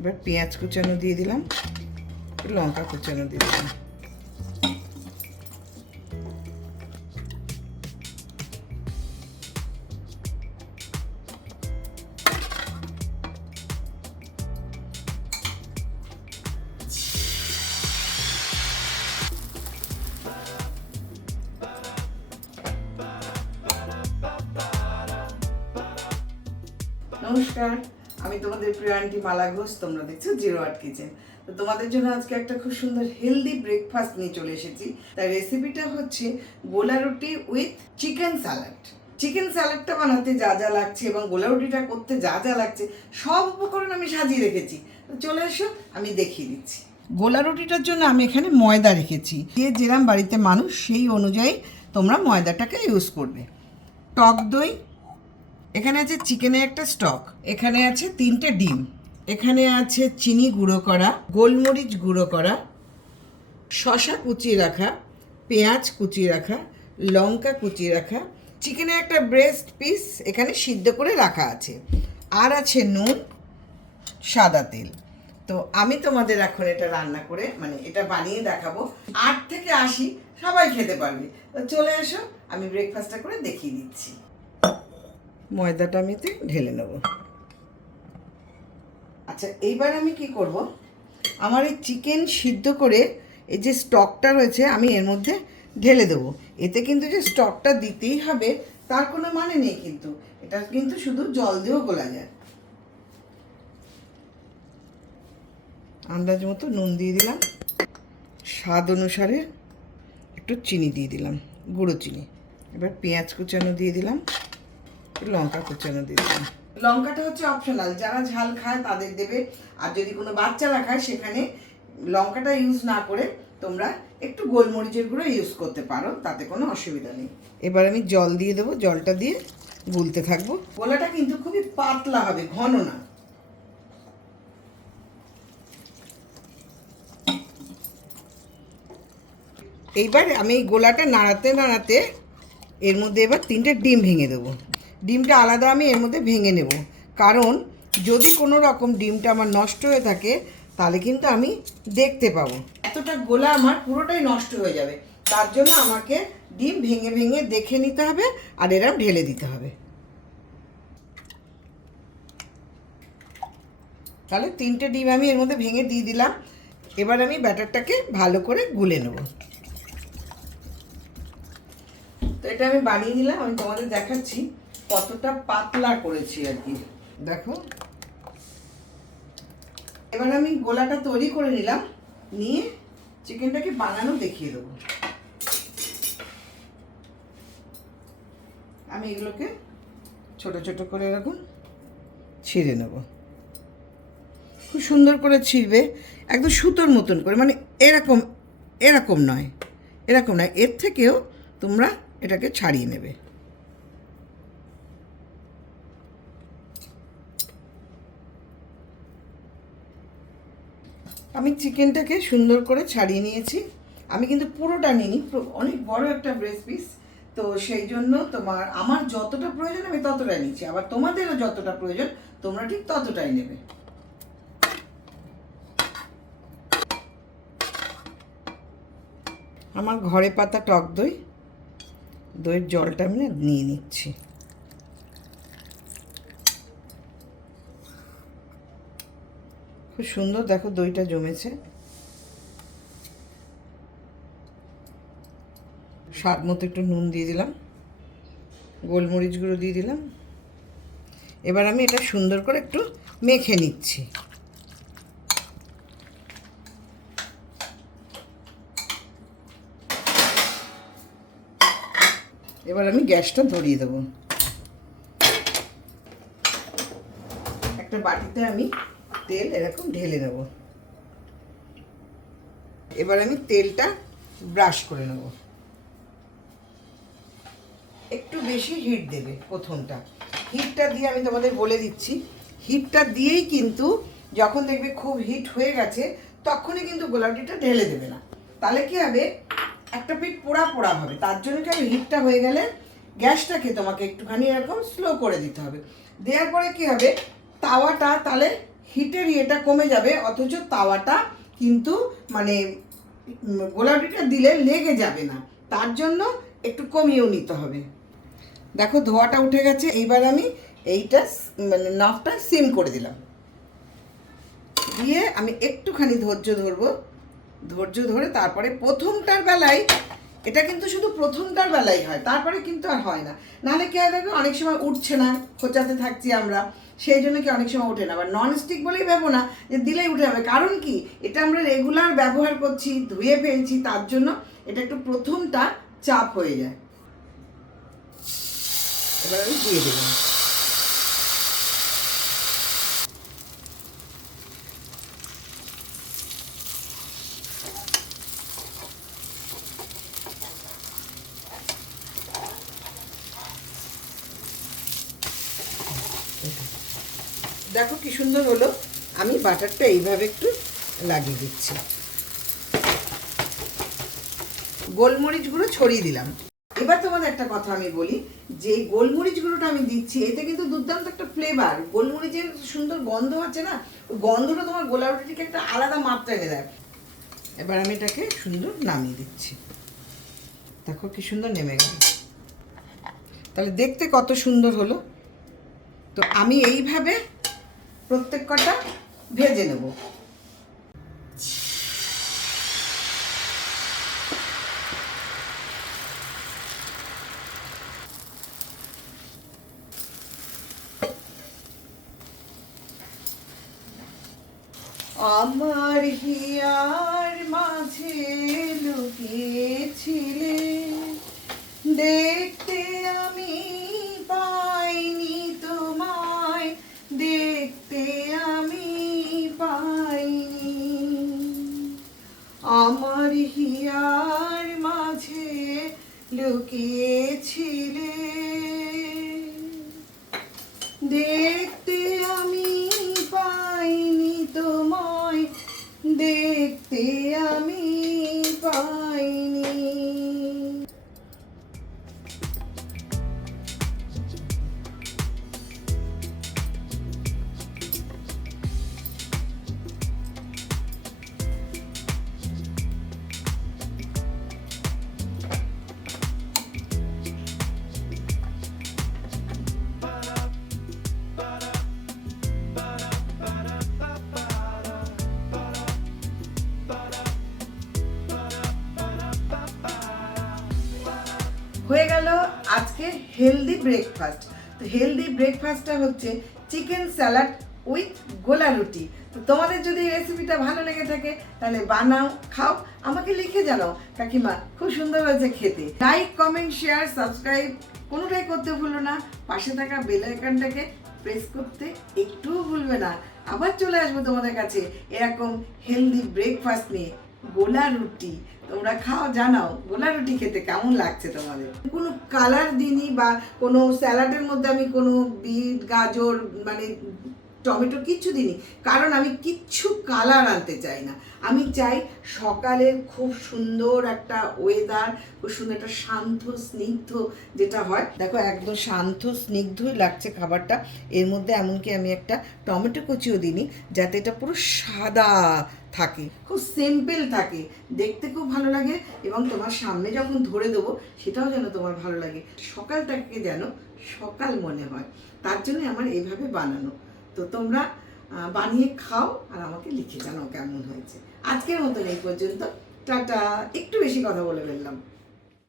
এবার পেঁয়াজ কুচানো দিয়ে দিলাম একটু লঙ্কা কুচানো দিয়ে দিলাম নমস্কার আমি তোমাদের প্রিয় আন্টি মালা ঘোষ, তোমরা দেখছ জিরো আট কিচেন। তো তোমাদের জন্য আজকে একটা খুব সুন্দর হেলদি ব্রেকফাস্ট নিয়ে চলে এসেছি। তার রেসিপিটা হচ্ছে গোলা রুটি উইথ চিকেন স্যালাড চিকেন স্যালাডটা বানাতে যা যা লাগছে এবং গোলা রুটিটা করতে যা যা লাগছে, সব উপকরণ আমি সাজিয়ে রেখেছি। চলে এসো, আমি দেখিয়ে দিচ্ছি। গোলা রুটিটার জন্য আমি এখানে ময়দা রেখেছি। যে যেরাম বাড়িতে মানুষ, সেই অনুযায়ী তোমরা ময়দাটাকে ইউজ করবে। টক দই এখানে আছে চিকেনের একটা স্টক, এখানে আছে তিনটে ডিম, এখানে আছে চিনি গুঁড়ো করা, গোলমরিচ গুঁড়ো করা শশা কুচিয়ে রাখা, পেঁয়াজ কুচিয়ে রাখা, লঙ্কা কুচিয়ে রাখা চিকেনের একটা ব্রেস্ট পিস এখানে সিদ্ধ করে রাখা আছে, আর আছে নুন, সাদা তেল। তো আমি তোমাদের এখন এটা রান্না করে মানে এটা বানিয়ে দেখাবো। আট থেকে আশি সবাই খেতে পারবে। তো চলে এসো, আমি ব্রেকফাস্টটা করে দেখিয়ে দিচ্ছি। ময়দাটা আমিতে ঢেলে নেব। আচ্ছা এইবার আমি কি করব? আমার এই চিকেন সিদ্ধ করে এই যে স্টকটা রয়েছে, আমি এর মধ্যে ঢেলে দেবো। এতে কিন্তু যে স্টকটা দিতেই হবে, তার কোনো মানে নেই কিন্তু। এটা কিন্তু শুধু জল দিয়েও গোলা যায়। আন্দাজ মতো নুন দিয়ে দিলাম। স্বাদ অনুসারে একটু চিনি দিয়ে দিলাম, গুঁড়ো চিনি। এবার পেঁয়াজ কুচানো দিয়ে দিলাম। লঙ্কা কুচানো দিয়ে লঙ্কাটা হচ্ছে অপশনাল যারা ঝাল খায় তাদের দেবে। আর যদি কোনো বাচ্চারা খায়, সেখানে লঙ্কাটা ইউজ না করে তোমরা একটু গোলমরিচের গুঁড়ো ইউজ করতে পারো, তাতে কোনো অসুবিধা নেই। এবার আমি জল দিয়ে দেবো, জলটা দিয়ে গুলতে থাকব। গোলাটা কিন্তু খুবই পাতলা হবে, ঘন না। এইবার আমি গোলাটা নাড়াতে নাড়াতে এর মধ্যে এবার তিনটে ডিম ভেঙে দেবো। ডিমটা আলাদা আমি এর মধ্যে ভেঙে নেব। কারণ যদি কোনো রকম ডিমটা আমার নষ্ট হয়ে থাকে, তাহলে কিন্তু আমি দেখতে পাবো। এতটা গোলা আমার পুরোটাই নষ্ট হয়ে যাবে। তার জন্য আমাকে ডিম ভেঙে ভেঙে দেখে নিতে হবে আর এরম ঢেলে দিতে হবে। তাহলে তিনটে ডিম আমি এর মধ্যে ভেঙে দিয়ে দিলাম। এবার আমি ব্যাটারটাকে ভালো করে গুলে নেব। তো এটা আমি বানিয়ে নিলাম, আমি তোমাদের দেখাচ্ছি। কতটা পাতলা করেছি আর কি। দেখো। এবার আমি গোলাটা তৈরি করে নিলাম নিয়ে চিকেনটাকে বানানো দেখিয়ে দেবো। আমি এগুলোকে ছোট ছোট করে এরকম ছিঁড়ে নেব। খুব সুন্দর করে ছিঁড়বে একদম সুতোর মতন করে মানে এরকম এরকম নয় এরকম নয় এর থেকেও তোমরা এটাকে ছাড়িয়ে নেবে। আমি চিকেনটাকে সুন্দর করে ছাড়িয়ে নিয়েছি। আমি কিন্তু পুরোটা নিইনি অনেক বড় একটা ব্রেস্ট পিস তো সেই জন্য তোমার, আমার যতটা প্রয়োজন আমি ততটাই নিচ্ছি। আবার তোমাদেরও যতটা প্রয়োজন, তোমরা ঠিক ততটাই নেবে। আমার ঘরে পাতা টক দই। দইয়ের জলটা আমি নিয়ে নিচ্ছি। খুব সুন্দর, দেখো দইটা জমেছে। স্বাদ মতো একটু নুন দিয়ে দিলাম, গোলমরিচ গুঁড়ো দিয়ে দিলাম। এবার আমি এটা সুন্দর করে একটু মেখে নিচ্ছি। এবার আমি গ্যাসটা ধরিয়ে দেবো। একটা বাটিতে আমি তেল এরকম ঢেলে নেব। এবার আমি তেলটা ব্রাশ করে নেব। একটু বেশি হিট দেবে প্রথমটা। হিটটা দিয়ে আমি তোমাদের বলে দিচ্ছি হিটটা দিয়েই কিন্তু যখন দেখবে খুব হিট হয়ে গেছে, তখনই কিন্তু গোলাপটিটা ঢেলে দেবে না। তাহলে কি হবে? একটা পিঠ পোড়া পোড়া হবে। তার জন্য কি হবে? হিটটা হয়ে গেলে গ্যাসটাকে তোমাকে একটুখানি এরকম স্লো করে দিতে হবে। দেওয়ার পরে কি হবে? তাওয়াটা তাহলে হিটের ইয়েটা কমে যাবে, অথচ তাওয়াটা কিন্তু মানে গোলাপিটা দিলে লেগে যাবে না। তার জন্য একটু কমিয়েও নিতে হবে। দেখো, ধোয়াটা উঠে গেছে, এইবার আমি এইটা মানে নাফটা সিম করে দিলাম। দিয়ে আমি একটুখানি ধৈর্য ধরবো। ধৈর্য ধরে তারপরে প্রথমটার বেলায় এটা কিন্তু শুধু প্রথমটার বেলায় হয়, তারপরে কিন্তু আর হয় না। নাহলে কি হয় দেখো, অনেক সময় উঠছে না, খোঁচাতে থাকছি আমরা, সেই জন্য কি অনেক সময় ওঠে না। আবার নন স্টিক বলেই ভাবো না যে দিলেই উঠে যাবে। কারণ কি? এটা আমরা রেগুলার ব্যবহার করছি, ধুয়ে ফেলছি, তার জন্য এটা একটু প্রথমটা চাপ হয়ে যায়। এবার আমি দিয়ে দেবো। দেখো কি সুন্দর হলো। আমি বাটারটা এইভাবে একটু লাগিয়ে দিচ্ছি। গোলমরিচ গুঁড়ো ছড়িয়ে দিলাম। এবার তোমাদের একটা কথা আমি বলি, যে গোলমরিচ গুঁড়োটা আমি দিচ্ছি, এতে কিন্তু দুর্দান্ত একটা ফ্লেভার গোলমরিচের সুন্দর গন্ধ আছে না গন্ধটা তোমার গোলা রুটিকে একটা আলাদা মাত্রা এনে দেয়। এবার আমি এটাকে সুন্দর নামিয়ে দিচ্ছি। দেখো কি সুন্দর নেমে গেল। তাহলে দেখতে কত সুন্দর হলো। তো আমি এইভাবে প্রত্যেক কটা ভেজে নেব। আমার হিয়ার লুকিয়েছিলে? গেল আজকে হেলদি ব্রেকফাস্ট তো হেলদি ব্রেকফাস্টটা হচ্ছে চিকেন স্যালাড উইথ গোলা রুটি। তো তোমাদের যদি রেসিপিটা ভালো লেগে থাকে, তাহলে বানাও, খাও, আমাকে লিখে জানাও। কাকিমা, খুব সুন্দর হয়েছে খেতে। লাইক কমেন্ট শেয়ার সাবস্ক্রাইব কোনোটাই করতে ভুলো না। পাশে থাকা বেল আইকনটাকে প্রেস করতে একটুও ভুলবে না। আবার চলে আসব তোমাদের কাছে এরকম হেলদি ব্রেকফাস্ট নিয়ে। গোলা রুটি, তোমরা খাও, জানাও, গোলা রুটি খেতে কেমন লাগছে তোমাদের? কোনো কালার দিইনি বা কোনো স্যালাডের মধ্যে আমি কোনো বিট, গাজর মানে টমেটো কিচ্ছু দিইনি। কারণ আমি কিচ্ছু কালার আনতে চাই না। আমি চাই সকালের খুব সুন্দর একটা ওয়েদার খুব সুন্দর একটা শান্ত, স্নিগ্ধ যেটা হয়। দেখো, একদম শান্ত, স্নিগ্ধই লাগছে খাবারটা। এর মধ্যে এমনকি আমি একটা টমেটো কুচিও দিইনি, যাতে এটা পুরো সাদা থাকে, খুব সিম্পল থাকে, দেখতে খুব ভালো লাগে এবং তোমার সামনে যখন ধরে দেবো সেটাও যেন তোমার ভালো লাগে। সকালটাকে যেন সকাল মনে হয়, তার জন্য আমার এইভাবে বানানো। তো তোমরা বানিয়ে খাও আর আমাকে লিখে জানাও কেমন হয়েছে। আজকের মতন এই পর্যন্ত, টাটা। একটু বেশি কথা বলে ফেললাম।